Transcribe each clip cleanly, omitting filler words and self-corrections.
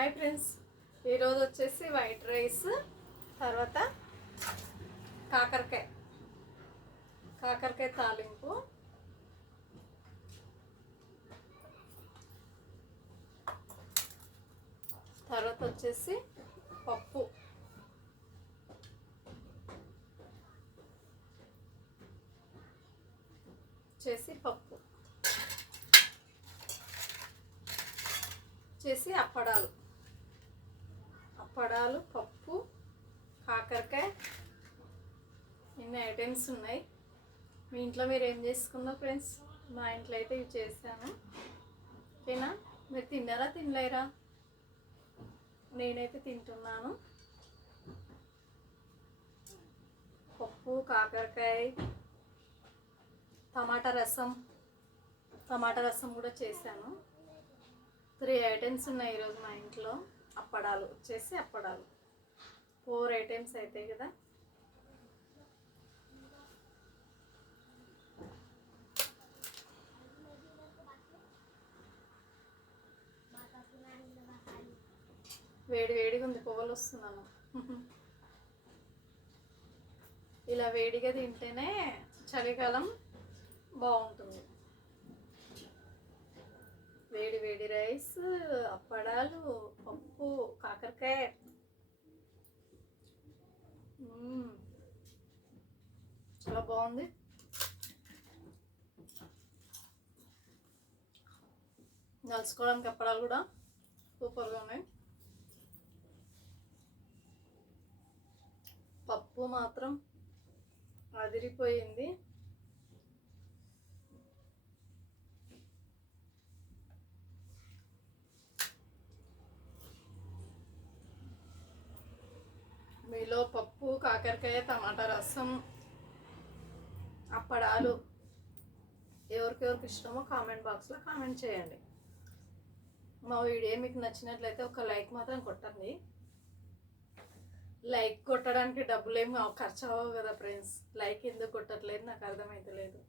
Hi friends, ఈరోజు వచ్చేసి white rice, తర్వాత కాకరకాయ తాలింపు, తర్వాత వచ్చేసి పప్పు, అప్పడాలు, పప్పు, కాకరకాయ. ఇన్ని ఐటమ్స్ ఉన్నాయి. మీ ఇంట్లో మీరు ఏం చేసుకున్నారు ఫ్రెండ్స్? మా ఇంట్లో అయితే ఇవి చేశాను. ఓకేనా? మీరు తిన్నారా తినలేరా? నేనైతే తింటున్నాను. పప్పు, కాకరకాయ, టమాటా రసం కూడా చేశాను. 3 ఐటమ్స్ ఉన్నాయి ఈరోజు మా ఇంట్లో. అప్పడాలు 4 ఐటమ్స్ అవుతాయి కదా. వేడిగా ఉంది, పొగలు వస్తున్నాను. ఇలా వేడిగా తింటేనే చలికాలం బాగుంటుంది. వేడి రైస్, అప్పడాలు, పప్పు, కాకరకాయ. చాలా బాగుంది. నలుచుకోవడానికి అప్పడాలు కూడా సూపర్గా ఉన్నాయి. పప్పు మాత్రం అదిరిపోయింది. మీలో పప్పు, కాకరకాయ, టమాటా రసం, అప్పడాలు ఎవరికెవరికి ఇష్టమో కామెంట్ బాక్స్లో కామెంట్ చేయండి. మా వీడియో మీకు నచ్చినట్లయితే ఒక లైక్ మాత్రం కొట్టండి. లైక్ కొట్టడానికి డబ్బులు ఏమి ఖర్చు అవ్వవు కదా ఫ్రెండ్స్. లైక్ ఎందుకు కొట్టట్లేదు నాకు అర్థమైతలేదు.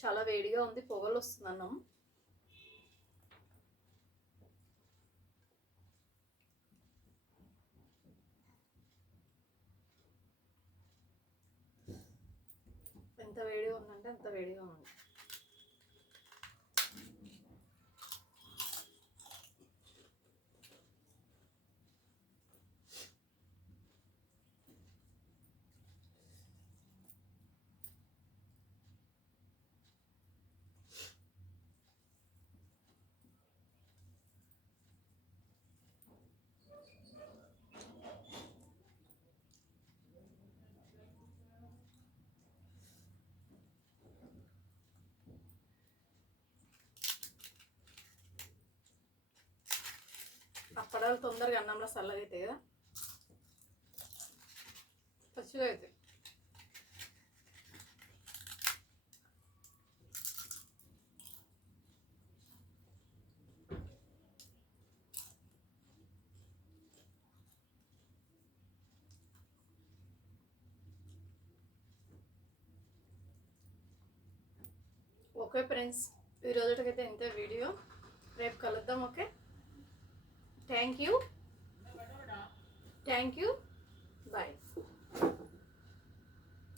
చాలా వేడిగా ఉంది, పొగలు వస్తున్నాను. ఎంత వేడిగా ఉందంటే అంత వేడిగా ఉంది. అప్పడాలు తొందరగా అన్నంలో చల్లగా అవుతాయి కదా, పచ్చిగా అవుతాయి. ఓకే ఫ్రెండ్స్, ఈరోజుకైతే ఇంతే వీడియో. రేపు కలుద్దాం. Okay, thank you.